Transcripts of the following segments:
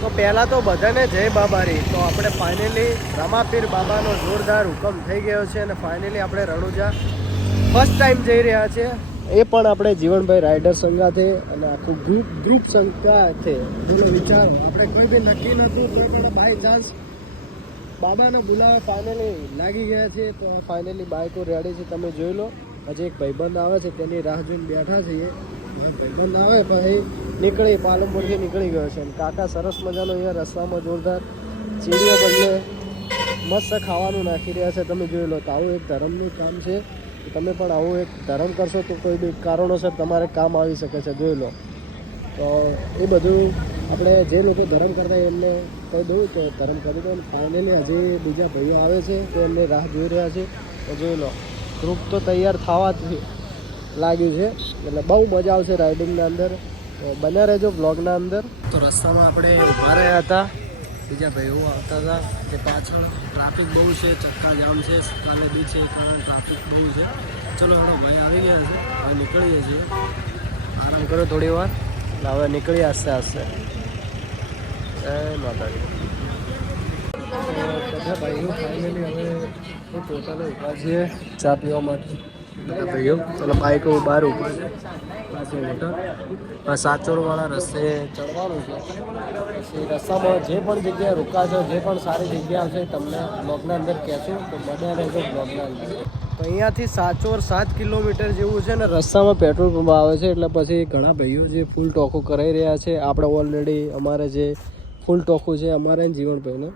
તો પહેલાં તો બધાને જય બાબારી. તો આપણે ફાઇનલી રામાપીર બાબાનો જોરદાર હુકમ થઈ ગયો છે અને ફાઇનલી આપણે રણુજા ફર્સ્ટ ટાઈમ જઈ રહ્યા છીએ. એ પણ આપણે જીવનભાઈ રાઇડર સંગાથે અને આખું ગ્રુપ સંગાથે. બોલો વિચાર, આપણે કોઈ બી નક્કી નહોતું, કોઈ પણ બાય ચાન્સ બાબાને બોલાવે ફાઇનલી લાગી ગયા છે. તો ફાઇનલી બાઇકો રેડી છે, તમે જોઈ લો. હજી એક ભાઈબંધ આવે છે, તેની રાહ જોઈને બેઠા છીએ. ભાઈબંધ આવે પછી નીકળી પાલનપુરથી નીકળી ગયો છે. કાકા સરસ મજાનો અહીંયા રસ્તામાં જોરદાર ચીડીઓ બદલે મસ્ત ખાવાનું નાખી રહ્યા છે, તમે જોઈ લો. તો આવું એક ધર્મનું કામ છે. તમે પણ આવું એક ધર્મ કરશો તો કોઈ બી કારણોસર તમારે કામ આવી શકે છે, જોઈ લો. તો એ બધું આપણે જે લોકો ધર્મ કરતા હોય એમને કહી દઉં તો ધર્મ કરી દો. ફાઇનલી હજી બીજા ભાઈઓ આવે છે તો એમને રાહ જોઈ રહ્યા છે. તો જોઈ લો, ગ્રુપ તો તૈયાર થવા જ લાગ્યું છે, એટલે બહુ મજા આવશે રાઇડિંગના અંદર. તો બને રહેજો બ્લોગના અંદર. તો રસ્તામાં આપણે ઊભા રહ્યા હતા, બીજા ભાઈઓ આવતા હતા. જે પાછળ ટ્રાફિક બહુ છે, ચક્કા જામ છે, કાલે બી છે, કારણ ટ્રાફિક બહુ છે. ચલો હવે ભાઈ આવી ગયા છે, હવે નીકળીએ છીએ. આરામ કરો થોડી વાર, એટલે હવે નીકળીએ આસ્તે આસ્તે. જય માતાજી. બધા ભાઈઓ ફાઇનલી હવે પોતાને ઊભા છીએ ચા પીવા માટે. બધા ભાઈઓ ચલો બાઈકો બહાર ઊભા છે. પાછી હોટલ સાચોરવાળા રસ્તે ચડવાનું છે. પછી રસ્તામાં જે પણ જગ્યાએ રોકાશો, જે પણ સારી જગ્યા હશે તમને બ્લોગના અંદર કહેશું. તો બને રહેજો બ્લોગના અંદર. તો અહીંયાથી સાચોર 7 કિલોમીટર જેવું છે ને રસ્તામાં પેટ્રોલ પંપ આવે છે. એટલે પછી ઘણા ભાઈઓ જે ફૂલ ટોકો કરાવી રહ્યા છે. આપણે ઓલરેડી અમારે જે ફૂલ ટોકું છે અમારે જીવનભાઈને,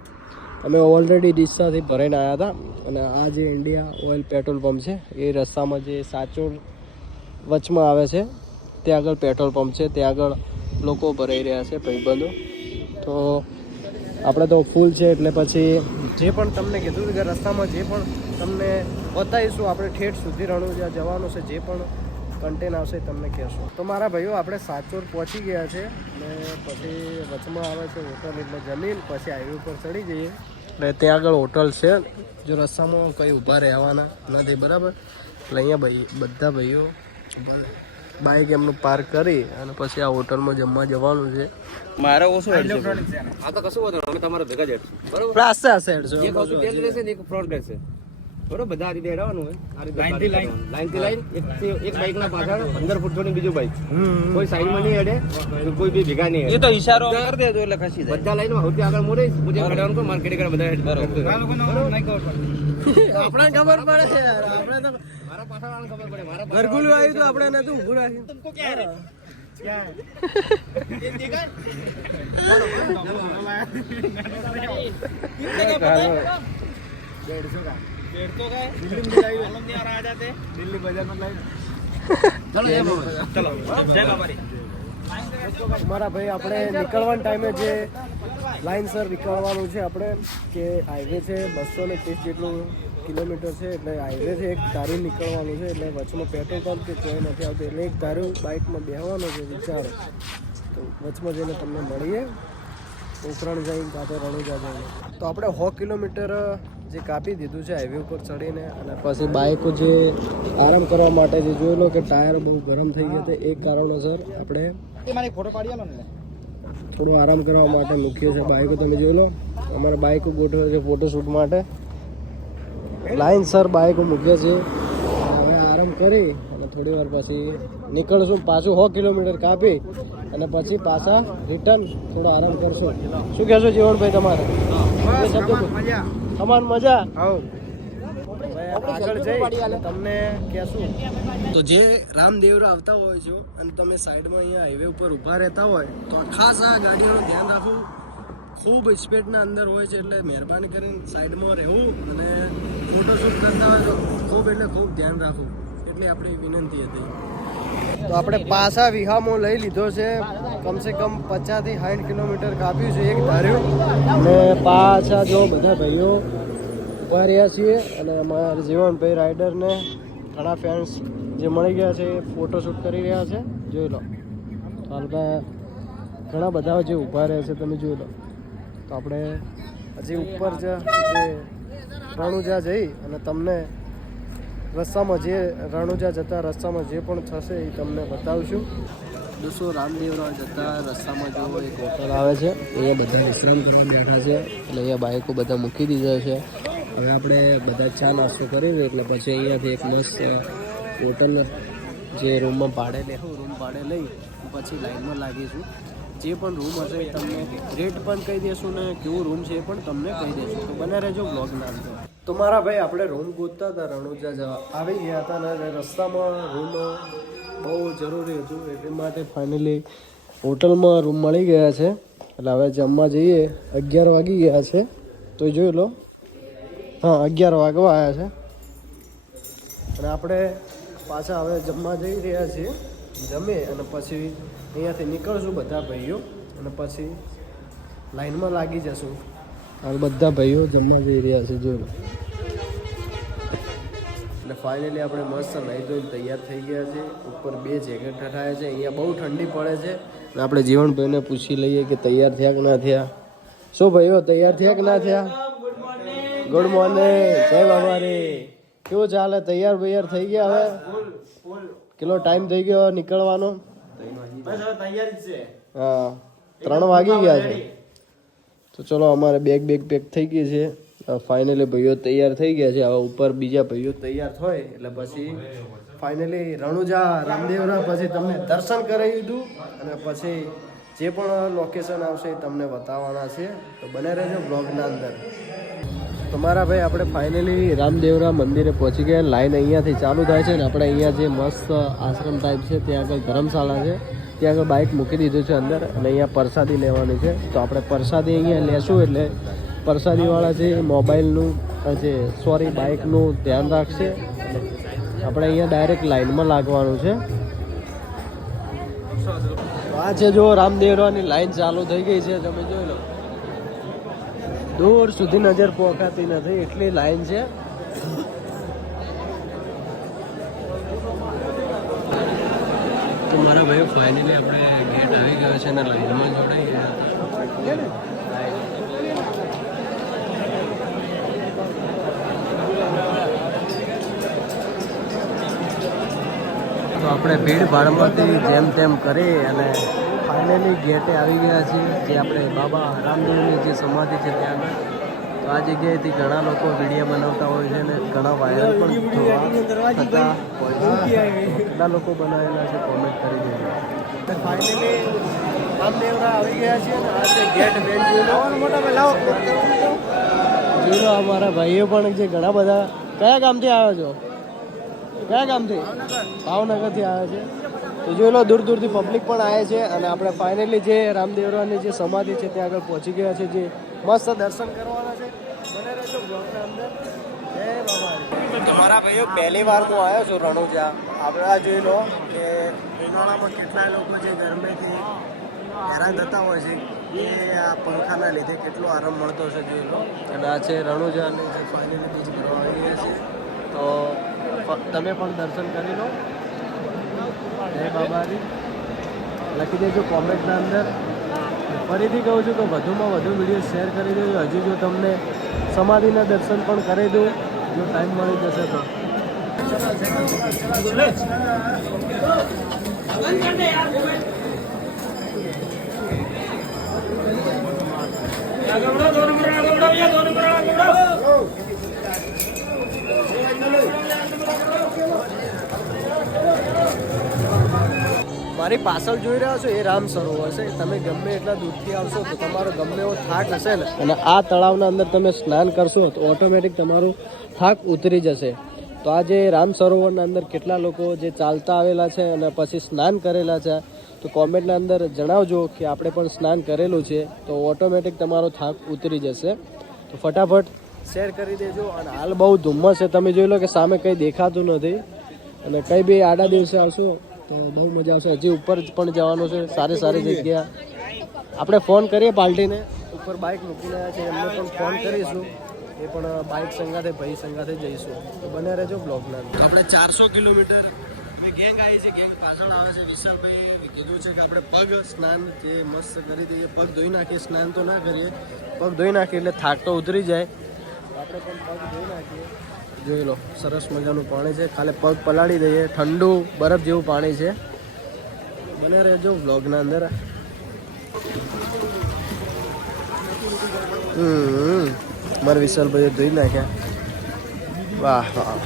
અમે ઓલરેડી ડીસાથી ભરાઈને આવ્યા હતા. અને આ જે ઇન્ડિયા ઓઇલ પેટ્રોલ પંપ છે એ રસ્તામાં જે સાચોર વચમાં આવે છે ત્યાં આગળ પેટ્રોલ પંપ છે, ત્યાં આગળ લોકો ભરાઈ રહ્યા છે ભાઈબંધો. તો આપણે તો ફૂલ છે એટલે પછી જે પણ તમને કીધું કે રસ્તામાં જે પણ તમને બતાવીશું, આપણે ઠેઠ સુધી રણુજા જવાનું છે. જે પણ કન્ટેન આવશે તમને કહેશો. તો મારા ભાઈઓ આપણે સાચોર પહોંચી ગયા છે અને પછી વચમાં આવે છે હોટલ, એટલે જમીન પછી હાઈવે ઉપર ચડી જઈએ. એટલે ત્યાં આગળ હોટલ છે, જો રસ્તામાં કંઈ ઊભા રહેવાના નથી, બરાબર. એટલે અહીંયા બધા ભાઈઓ બાઇક એમનું પાર્ક કરી અને પછી આ હોટલમાં જમવા જવાનું છે. મારે ઓછું હેડ છે. આ તો કશું વાંધો નહીં, અમે તમારા ભેગા જ હેડશું, બરોબર. આસ્તે આસ્તે હેડશું. એક વસ્તુ તેલ રહેશે ને એક ફ્રોડ રહેશે, બરોબર. બધા આ રીતે હેડવાનું હોય, આ રીતે લાઈન થી લાઈન. એક બાઇક ના પાછળ 15 ફૂટ છોડીને બીજું બાઇક, કોઈ સાઈડમાં નહીં હેડે, કોઈ બી ભેગા નહીં હેડે. એ તો ઈશારો કરી દેજો એટલે ખસી જાય. બધા લાઈનમાં સૌથી આગળ મોરે મુજે હેડવાનું કો માર્કેટ કરે બધા હેડ. બરોબર, આપણે ખબર પડે છે યાર, આપણે તો મારા પાછળ આને ખબર પડે. મારા ઘરગુલું આવ્યું તો આપણે નતું ઊભું રાખ્યું. तुमको क्या है क्या है ये देखा कितने का पता है 150 का दिल्ली में लाइव मालूम नहीं आ रहा आ जाते दिल्ली बाजार में लाइव चलो जय बाबा रे મારા ભાઈ આપણે નીકળવાના ટાઈમે જે લાઇનસર નીકળવાનું છે આપણે, કે હાઈવે છે 230 જેટલું કિલોમીટર છે. એટલે હાઈવેથી એક ધારું નીકળવાનું છે. એટલે વચમાં પેટ્રોલ પંપ કે કોઈ નથી આવતું, એટલે એક ધારું બાઇકમાં બેસવાનું છે. વિચારો તો વચમાં જઈને તમને મળીએ ઉકરણ જઈને કાં તો રણુજા જઈને. તો આપણે 100 કિલોમીટર જે કાપી દીધું છે હાઈવે ઉપર ચડીને. અને પછી બાઇકો જે આરામ કરવા માટે જે જોઈ લો કે ટાયર બહુ ગરમ થઈ ગયા છે, એક કારણોસર આપણે ફોટો પાડી આલો ને થોડું આરામ કરવા માટે મૂકીએ છીએ બાઇકો. તમે જોઈ લો અમારે બાઇકો ગોઠવે છે ફોટોશૂટ માટે. લાઈન સર બાઇકો મૂકીએ છીએ. હવે આરામ કરી અને થોડી વાર પછી નીકળશું. પાછું 100 કિલોમીટર કાપી અને પછી પાછા રિટર્ન થોડો આરામ કરશું. શું કહેશો જીવનભાઈ તમારે? સમાન મજા. આગળ જઈ તમને કહેશું. તો જે રામદેવરા આવતા હોય છો અને તમે સાઈડમાં અહીંયા હાઈવે ઉપર ઊભા રહેતા હોય તો ખાસ આ ગાડીનું ધ્યાન રાખવું. ખૂબ સ્પીડના અંદર હોય છે, એટલે મહેરબાની કરીને સાઈડમાં રહેવું અને ફોટોશૂટ કરતા હોય તો ખૂબ એટલે ખૂબ ધ્યાન રાખવું, એટલી આપણી વિનંતી હતી. તો આપણે પાછા વિહામો લઈ લીધો છે. કમસે કમ 50 થી 60 કિલોમીટર કાપ્યું છે એક ધાર્યું. અને પાછા જો બધા ભાઈઓ ઊભા રહ્યા છીએ અને અમારા જીવનભાઈ રાઇડરને ઘણા ફેન્સ જે મળી ગયા છે એ ફોટોશૂટ કરી રહ્યા છે, જોઈ લો. હાલમાં ઘણા બધા જે ઊભા રહ્યા છે તમે જોઈ લો. તો આપણે હજી ઉપર જે રણુજા જઈ અને તમને રસ્તામાં જે રણુજા જતા રસ્તામાં જે પણ થશે એ તમને બતાવશું. દોસ્તો રામદેવરા જતા રસ્તામાં જો એક હોટલ આવે છે, અહીંયા બધા વિશ્રામ કરવા બેઠા છે. એટલે અહીંયા બાઇકો બધા મૂકી દીધા છે. હવે આપણે બધા ચા નાસ્તો કરીએ એટલે પછી અહીંયાથી એક મસ્ત હોટલ જે રૂમમાં ભાડે લેવું, રૂમ ભાડે લઈ પછી લાઈનમાં લાગીશું. જે પણ રૂમ હશે એ તમને રેટ પણ કહી દઈશું ને કેવું રૂમ છે એ પણ તમને કહી દઈશું. તો બને રહેજો બ્લોગના અંદર. તો મારા ભાઈ આપણે રૂમ ગોતતા હતા, રણુજા જવા આવી ગયા હતા ને રસ્તામાં રૂમ બહુ જરૂરી હતું એટલા માટે ફાઇનલી હોટલમાં રૂમ મળી ગયા છે. એટલે હવે જમવા જઈએ. 11 વાગી ગયા છે તો જોઈ લો. હા 11 વાગવા આવ્યા છે અને આપણે પાછા હવે જમવા જઈ રહ્યા છીએ. જમીએ અને પછી અહીંયાથી નીકળશું બધા ભાઈઓ અને પછી લાઈનમાં લાગી જશું. હવે બધા ભાઈઓ જમવા જઈ રહ્યા છે જોઈ લો. એટલે ફાઇનલી આપણે મસ્ત નાહી ધોઈને તૈયાર થઈ ગયા છે. ઉપર 2 જેકેટ ઠઠાયા છે. અહીંયા બહુ ઠંડી પડે છે. આપણે જીવનભાઈને પૂછી લઈએ કે તૈયાર થયા કે ના થયા. શું ભાઈઓ તૈયાર થયા કે ના થયા? ગુડ મોર્નિંગ, જય બાબારી. કેવું ચાલે? તૈયાર બૈયાર થઈ ગયા? હવે કેટલો ટાઈમ થઈ ગયો નીકળવાનો? હા 3 વાગી ગયા છે. તો ચલો અમારે બેગ પેક થઈ ગઈ છે. ફાઇનલી ભાઈઓ તૈયાર થઈ ગયા છે. હવે ઉપર બીજા ભાઈઓ તૈયાર થાય એટલે પછી ફાઇનલી રણુજા રામદેવના પછી તમને દર્શન કરાવી દઉં અને પછી જે પણ લોકેશન આવશે એ તમને બતાવવાના છે. તો બને રહેજો બ્લોગના અંદર. તો મારા ભાઈ આપણે ફાઇનલી રામદેવરા મંદિરે પહોંચી ગયા. લાઈન અહીંયાથી ચાલુ થાય છે ને આપણે અહીંયા જે મસ્ત આશ્રમ ટાઈપ છે ત્યાં આગળ ધર્મશાળા છે, ત્યાં આગળ બાઇક મૂકી દીધું છે અંદર અને અહીંયા પ્રસાદી લેવાની છે. તો આપણે પ્રસાદી અહીંયા લેશું એટલે પ્રસાદીવાળા છે મોબાઈલનું બાઇકનું ધ્યાન રાખશે. આપણે અહીંયા ડાયરેક્ટ લાઈનમાં લાગવાનું છે. આ છે જો રામદેવરાની લાઈન ચાલુ થઈ ગઈ છે, તમે જોઈ લો. દૂર સુધી નજર પહોંચાતી નથી એટલી લાઈન છે. તો મારા ભાઈઓ ફાઇનલી આપણે ગેટ આવી ગયો છે અને લાઈનમાં જોડાઈ ગયા હતા. તો આપણે ભીડ ભાડમાંથી જેમ તેમ કરી અને ફાઇનલી ગેટે આવી ગયા છીએ, જે આપણે બાબા રામદેવની જે સમાધિ છે ત્યાં. તો આ જગ્યાએથી ઘણા લોકો વિડીયો બનાવતા હોય છે અને ઘણા વાયરલ પણ થતા હોય છે. કેટલા લોકો બનાવેલા છે કોમેન્ટ કરી દેજો. ફાઇનલી રામદેવરા આવી ગયા છે અને આ છે ગેટ મેન. જોઈ લો અમારા ભાઈઓ પણ જે ઘણા બધા. કયા ગામથી આવ્યા છો? કયા ગામથી? ભાવનગરથી આવ્યા છે. તો જોઈ લો દૂર દૂરથી પબ્લિક પણ આવે છે અને આપણે ફાઇનલી જે રામદેવરાની જે સમાધિ છે ત્યાં આગળ પહોંચી ગયા છે, જે મસ્ત દર્શન કરવાના છે. બને રહેજો બ્લોગના અંદર. જય બાબા. તો મારા ભાઈઓ પહેલી વાર હું આવ્યો છું રણુજા. આપણે આ જોઈ લો કે ઉનાળામાં કેટલાય લોકો જે ગરમીથી હેરાન થતા હોય છે એ આ પંખાના લીધે કેટલો આરામ મળતો છે જોઈ લો. અને આ છે રણુજાની જે ફાઇનલી બીજ કરવા આવી ગયા છે. તો તમે પણ દર્શન કરી લો. જય બાબારી લખી દેજો કોમેન્ટના અંદર. ફરીથી કહું છું કે વધુમાં વધુ વિડીયો શેર કરી દેજો. હજુ જો તમને સમાધિના દર્શન પણ કરી દઉં જો ટાઈમ મળી જશે તો. મારી પાછળ જોઈ રહ્યા છો એ રામ સરોવર છે. તમે ગમે એટલા દૂરથી આવશો તો તમારો ગમે એવો થાક હશે ને અને આ તળાવના અંદર તમે સ્નાન કરશો તો ઓટોમેટિક તમારું થાક ઉતરી જશે. તો આ જે રામ સરોવરના અંદર કેટલા લોકો જે ચાલતા આવેલા છે અને પછી સ્નાન કરેલા છે તો કોમેન્ટના અંદર જણાવજો કે આપણે પણ સ્નાન કરેલું છે. તો ઓટોમેટિક તમારો થાક ઉતરી જશે. તો ફટાફટ શેર કરી દેજો. અને હાલ બહુ ધુમ્મસ છે, તમે જોઈ લો કે સામે કંઈ દેખાતું નથી અને કંઈ બી આડા દિવસે આવશો તો બહુ મજા આવશે. હજી ઉપર પણ જવાનું છે, સારી જગ્યા. આપણે ફોન કરીએ પાર્ટીને, ઉપર બાઇક મૂકીને આવ્યા છે એમને પણ ફોન કરીશું. એ પણ બાઇક સંગાથે ભાઈ સંગાથે જઈશું. તો બને રહેજો બ્લોગના. આપણે 400 કિલોમીટર ગેંગ આવી છે. ગેંગ પાછળ આવે છે. વિશાલભાઈએ કીધું છે કે આપણે પગ સ્નાન જે મસ્ત કરી દઈએ, પગ ધોઈ નાખીએ. સ્નાન તો ના કરીએ, પગ ધોઈ નાખીએ એટલે થાક તો ઉતરી જાય. આપણે પણ પગ ધોઈ નાખીએ. જોઈ લો સરસ મજાનું પાણી છે. ખાલી પગ પલાળી દઈએ. ઠંડુ બરફ જેવું પાણી છે. બને રહેજો વ્લોગના અંદર. મારા વિશાલભાઈ ધોઈ નાખ્યા. વાહ વાહ.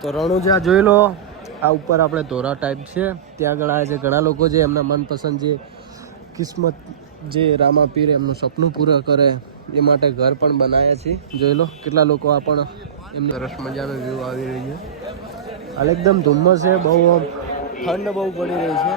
તો રણુજા જોઈ લો. આ ઉપર આપણે ધોરા ટાઈપ છે, ત્યાં આગળ આવે છે ઘણા લોકો જે એમના મનપસંદ જે કિસ્મત જે રામાપીર એમનું સપનું પૂરું કરે એ માટે ઘર પણ બનાવ્યા છે. જોઈ લો કેટલા લોકો આ પણ એમને સરસ મજાનો વ્યૂ આવી રહ્યો છે. હાલ એકદમ ધુમ્મસ છે, બહુ ઠંડ બહુ પડી રહી છે.